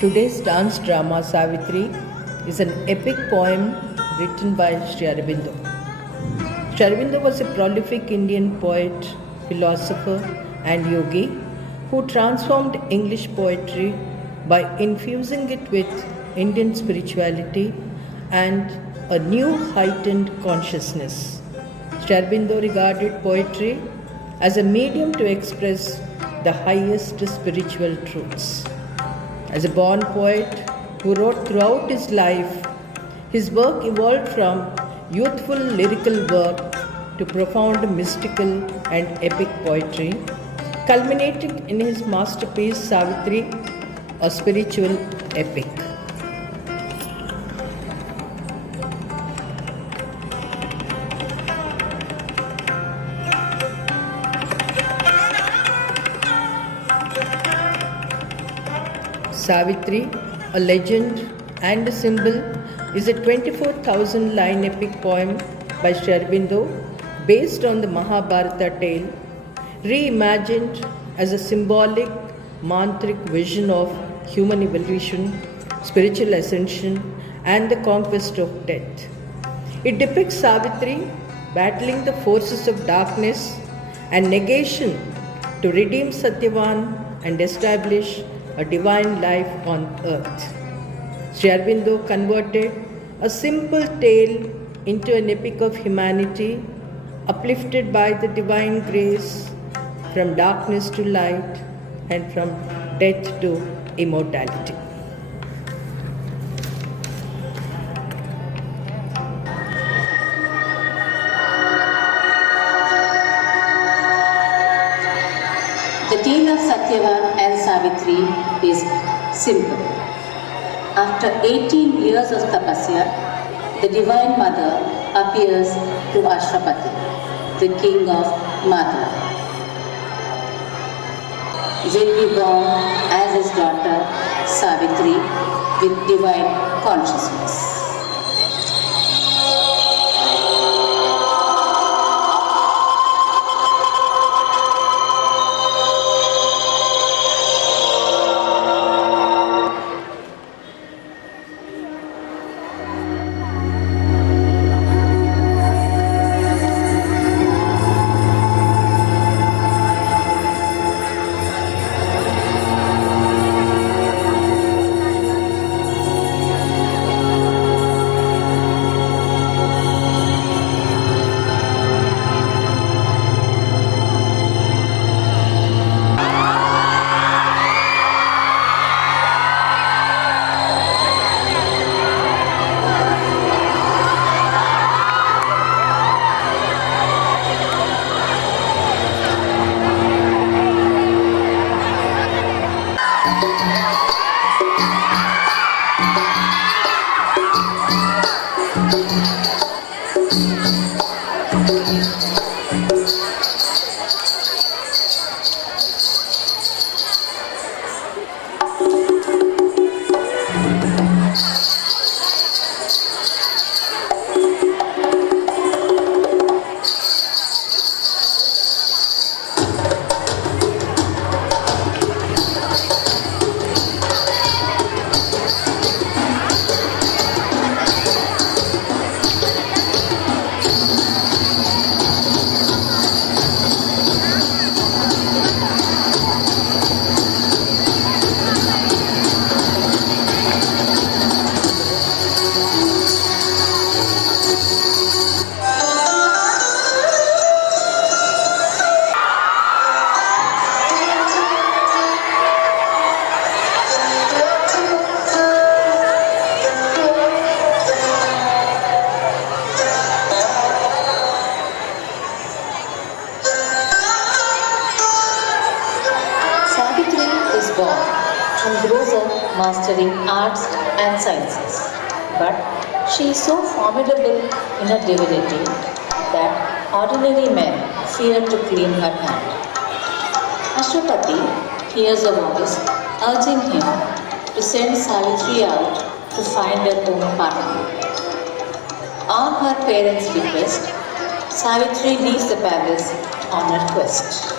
Today's dance drama Savitri is an epic poem written by Sri Aurobindo. Sri Aurobindo was a prolific Indian poet, philosopher, and yogi who transformed English poetry by infusing it with Indian spirituality and a new heightened consciousness. Sri Aurobindo regarded poetry as a medium to express the highest spiritual truths. As a born poet who wrote throughout his life, his work evolved from youthful lyrical work to profound mystical and epic poetry, culminating in his masterpiece Savitri, a spiritual epic. Savitri, a legend and a symbol, is a 24,000-line epic poem by Sri Aurobindo based on the Mahabharata tale, reimagined as a symbolic, mantric vision of human evolution, spiritual ascension, and the conquest of death. It depicts Savitri battling the forces of darkness and negation to redeem Satyavan and establish a divine life on earth. Sri Aurobindo converted a simple tale into an epic of humanity, uplifted by the divine grace from darkness to light and from death to immortality. The tale of Satyavan and Savitri is simple. After 18 years of tapasya, the Divine Mother appears to Ashrapati, the king of Mathura. Will be born as his daughter Savitri with divine consciousness. And grows up mastering arts and sciences. But she is so formidable in her divinity that ordinary men fear to claim her hand. Ashrapati hears a voice urging him to send Savitri out to find her own partner. On her parents' request, Savitri leaves the palace on her quest.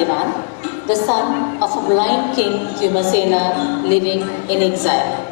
Satyavan, the son of a blind king Vyumasena living in exile.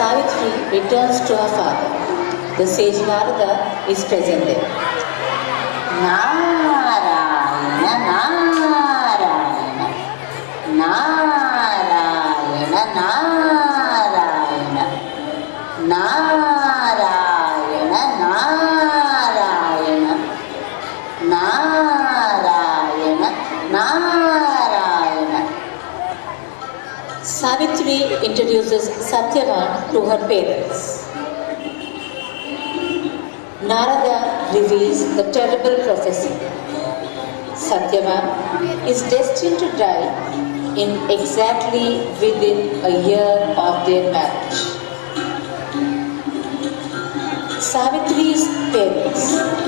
Savitri returns to her father. The sage Narada is present there. Narayana, Narayana, Narayana, Narayana, Narayana, Narayana, Narayana, Narayana. Savitri introduces Satyavan to her parents. Narada reveals the terrible prophecy. Satyavan is destined to die in exactly within a year of their marriage. Savitri's parents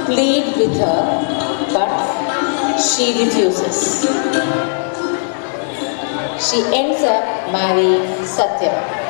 plead with her, but she refuses. She ends up marrying Satyavan.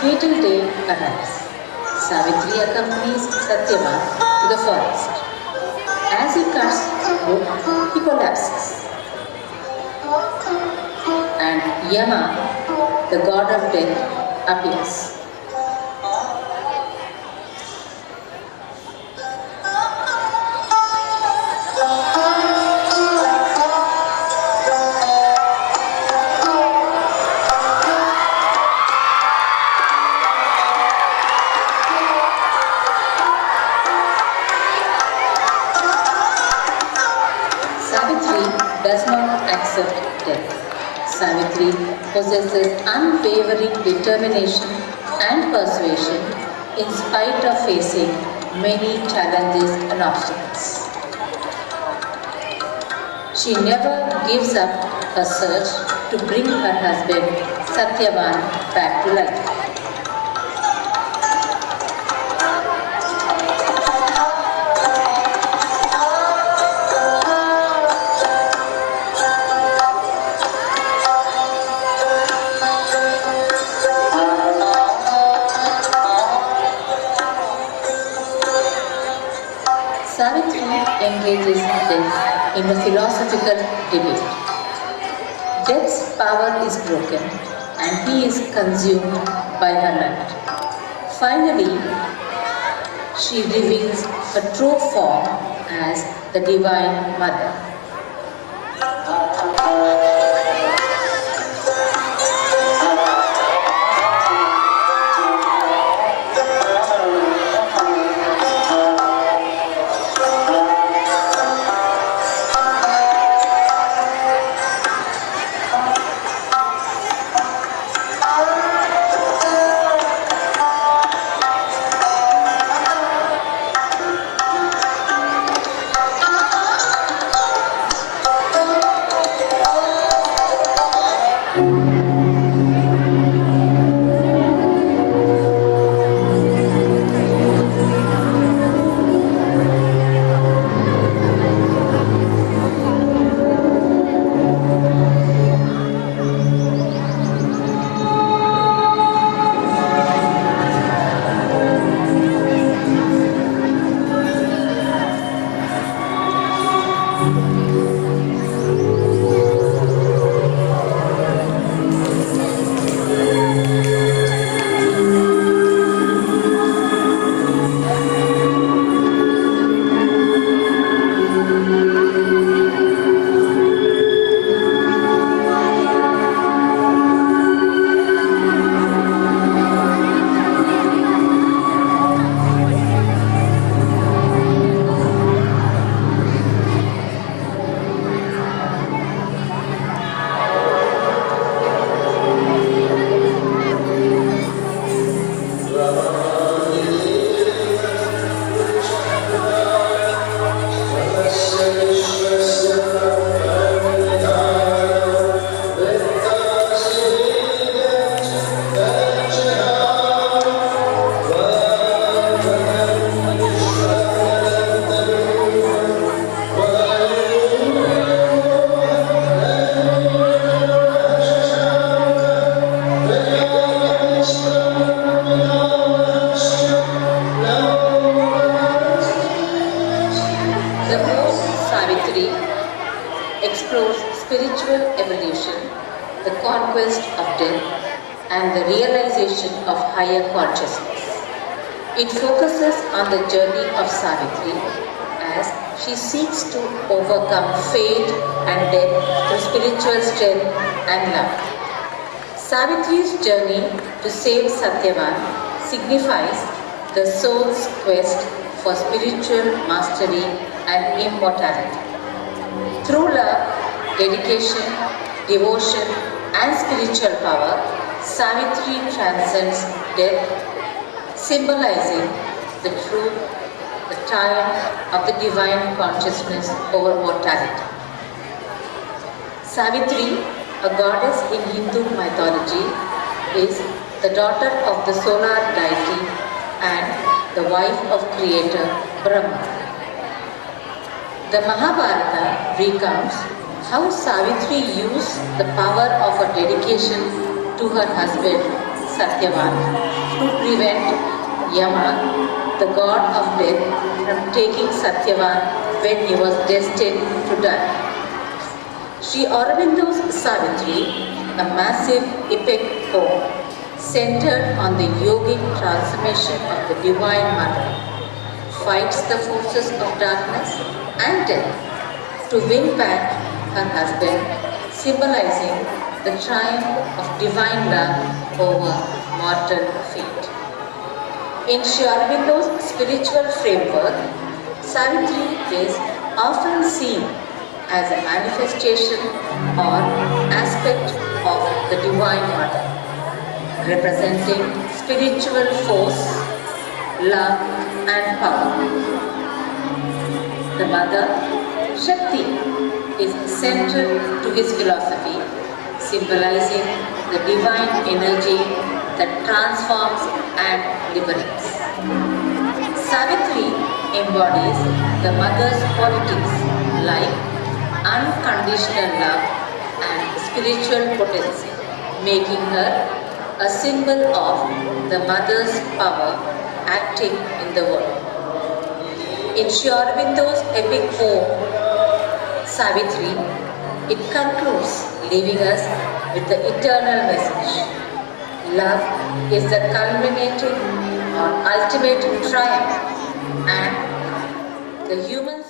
fatal day arrives. Savitri accompanies Satyavan to the forest. As he cuts wood, he collapses. And Yama, the god of death, appears. Savitri does not accept death. Savitri possesses unwavering determination and persuasion in spite of facing many challenges and obstacles. She never gives up her search to bring her husband Satyavan back to life. Savitri engages death in a philosophical debate. Death's power is broken and he is consumed by her light. Finally, she reveals her true form as the Divine Mother. Explores spiritual evolution, the conquest of death, and the realization of higher consciousness. It focuses on the journey of Savitri as she seeks to overcome fate and death through spiritual strength and love. Savitri's journey to save Satyavan signifies the soul's quest for spiritual mastery and immortality. Through love, dedication, devotion, and spiritual power, Savitri transcends death, symbolizing the truth, the triumph of the divine consciousness over mortality. Savitri, a goddess in Hindu mythology, is the daughter of the solar deity and the wife of creator Brahma. The Mahabharata recounts how Savitri used the power of her dedication to her husband Satyavan to prevent Yama, the god of death, from taking Satyavan when he was destined to die. Sri Aurobindo's Savitri, a massive epic poem centered on the yogic transformation of the Divine Mother, fights the forces of darkness and death to win back her husband, symbolizing the triumph of divine love over mortal fate. In Sri Aurobindo's spiritual framework, Savitri is often seen as a manifestation or aspect of the Divine Mother, representing spiritual force, love and power. The Mother, Shakti, is central to his philosophy, symbolizing the divine energy that transforms and liberates. Savitri embodies the mother's qualities like unconditional love and spiritual potency, making her a symbol of the mother's power acting in the world. In Sri Aurobindo's epic poem, Savitri, it concludes leaving us with the eternal message. Love is the culminating or ultimate triumph, and the human